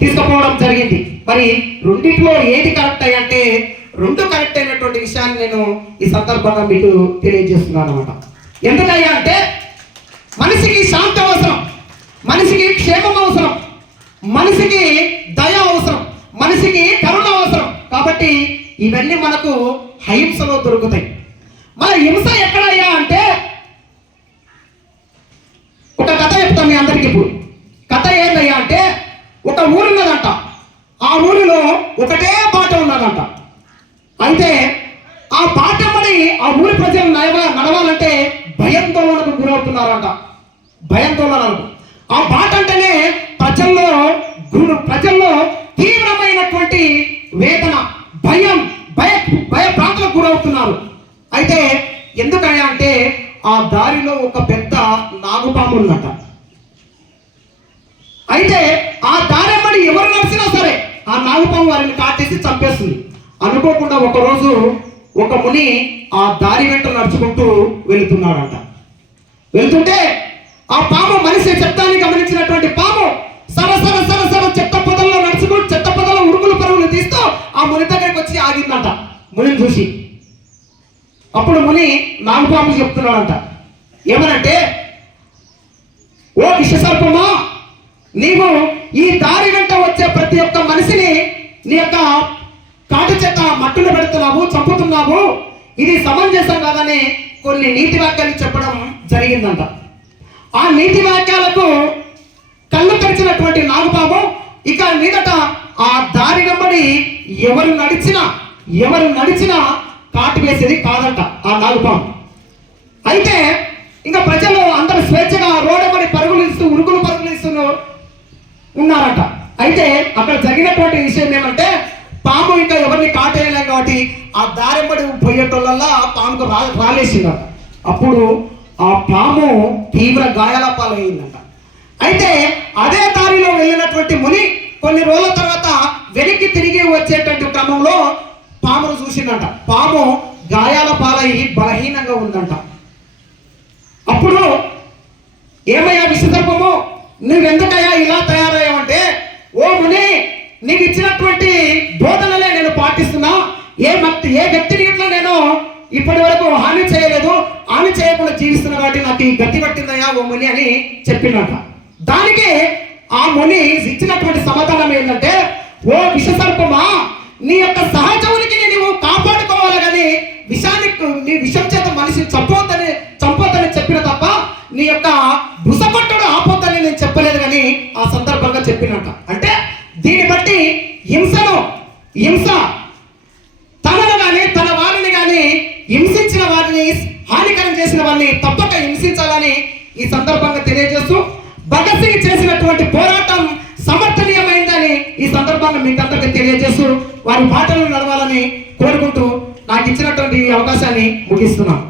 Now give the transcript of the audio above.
తీసుకుపోవడం జరిగింది. మరి రెండిట్లో ఏది కరెక్ట్ అయ్యి అంటే రెండు కరెక్ట్ అయినటువంటి విషయాన్ని నేను ఈ సందర్భంగా మీకు తెలియజేస్తున్నాను అనమాట ఎందుకయ్యా అంటే మనిషికి శాంతి అవసరం మనిషికి క్షేమం అవసరం మనిషికి దయ అవసరం మనిషికి కరుణ అవసరం. కాబట్టి ఇవన్నీ మనకు హింసలో దొరుకుతాయి. మన హింస ఎక్కడయ్యా అంటే ఒక కథ చెప్తాం మీ అందరికి ఇప్పుడు కథ ఏందయ్యా అంటే ఒక ఊరు ఉన్నదంట ఆ ఊరిలో ఒకటే బాట ఉన్నదంట అయితే ఆ బాట మరి ఆ ఊరి ప్రజలు నడవ నడవాలంటే భయాందోళనకు గురవుతున్నారంట. భయాందోళనకు ఆ పాట అంటేనే ప్రజల్లో గురు ప్రజల్లో తీవ్రమైనటువంటి వేదన భయం భయ భయ ప్రాంతాలకు గురవుతున్నారు. అయితే ఎందుకయ్యా అంటే ఆ దారిలో ఒక పెద్ద నాగుపాము ఉందట. అయితే ఆ దారి ఎవరు నడిచినా సరే ఆ నాగుపాము వారిని కాటేసి చంపేస్తుంది. అనుకోకుండా ఒకరోజు ఒక ముని ఆ దారి వెంట నడుచుకుంటూ వెళుతున్నాడంట. వెళ్తుంటే ఆ పాము మనిషి చెత్తాన్ని గమనించినటువంటి పాము సర సర సర సర చెత్త పొదల్లో నడుచుకుంటూ చెత్త పొదల్లో ఉడుకులు పరుగులు తీస్తూ ఆ ముని దగ్గరికి వచ్చి ఆగిందంట. మునిని చూసి. అప్పుడు ముని నాగుపాము చెప్తున్నాడంట. ఏమనంటే ఓ విషసర్పమా నీవు ఈ దారి వెంట వచ్చే ప్రతి ఒక్క మనిషిని నీ యొక్క కాటు చెత్త మట్టును పెడుతున్నావు చంపుతున్నావు. ఇది సమంజసం కాదని కొన్ని నీతి వాక్యాలు చెప్పడం జరిగిందంట. ఆ నీతి వాక్యాలకు కళ్ళు తెరిచినటువంటి నాగుపాము ఇక మీదట ఆ దారి వెంబడి ఎవరు నడిచినా ఎవరు నడిచినా కాటు వేసేది కాదంట ఆ నాగుపాము అయితే ఇంకా ప్రజలు అందరూ స్వేచ్ఛగా రోడ్డమని పరుగులు ఇస్తూ ఉరుకులు పరుగులు ఇస్తూ ఉన్నారట. అయితే అక్కడ జరిగినటువంటి విషయం ఏమంటే పాము ఇంకా ఎవరిని కాటేయలేం కాబట్టి ఆ దారెంబడి పోయేటోళ్ళల్లా ఆ పాముకు రా రాలేసిందట. అప్పుడు ఆ పాము తీవ్ర గాయాల పాలయ్యిందట అయితే అదే దారిలో వెళ్ళినటువంటి ముని కొన్ని రోజుల తర్వాత వెనక్కి తిరిగి వచ్చేటువంటి క్రమంలో పామును చూసిందంట. పాము గాయాల పాలయ్యి బలహీనంగా ఉందంట. అప్పుడు ఏమయ్యా విషసర్పము నువ్వెందుకయ్యా ఇలా తయారయ్యావంటే ఓ ముని నీకు ఇచ్చినటువంటి బోధనలే నేను పాటిస్తున్నా. ఏ వ్యక్తి ఏ వ్యక్తిని ఇట్లా నేను ఇప్పటి వరకు హాని చేయలేదు హాని చేయకుండా జీవిస్తున్నా కాబట్టి నాకు ఈ గట్టి పట్టిందయ్యా ఓ ముని అని చెప్పినట దానికి ఆ ముని ఇచ్చినటువంటి సమాధానం ఏంటంటే ఓ విషసర్పమా నీ యొక్క సహజమునికి ఉనికిని నువ్వు కాపాడుకోవాలి కానీ విషానికి నీ విషం చేత మనిషిని చంపొద్దని చంపొద్దని చెప్పిన తప్ప నీ యొక్క హింస. తమను కానీ తన వారిని కానీ హింసించిన వారిని హానికరం చేసిన వారిని తప్పక హింసించాలని ఈ సందర్భంగా తెలియజేస్తూ భగత్ సింగ్ చేసినటువంటి పోరాటం సమర్థనీయమైందని ఈ సందర్భంగా మీకు అందరికీ తెలియజేస్తూ వారి పాటలు నడవాలని కోరుకుంటూ నాకు ఇచ్చినటువంటి అవకాశాన్ని ముగిస్తున్నాను.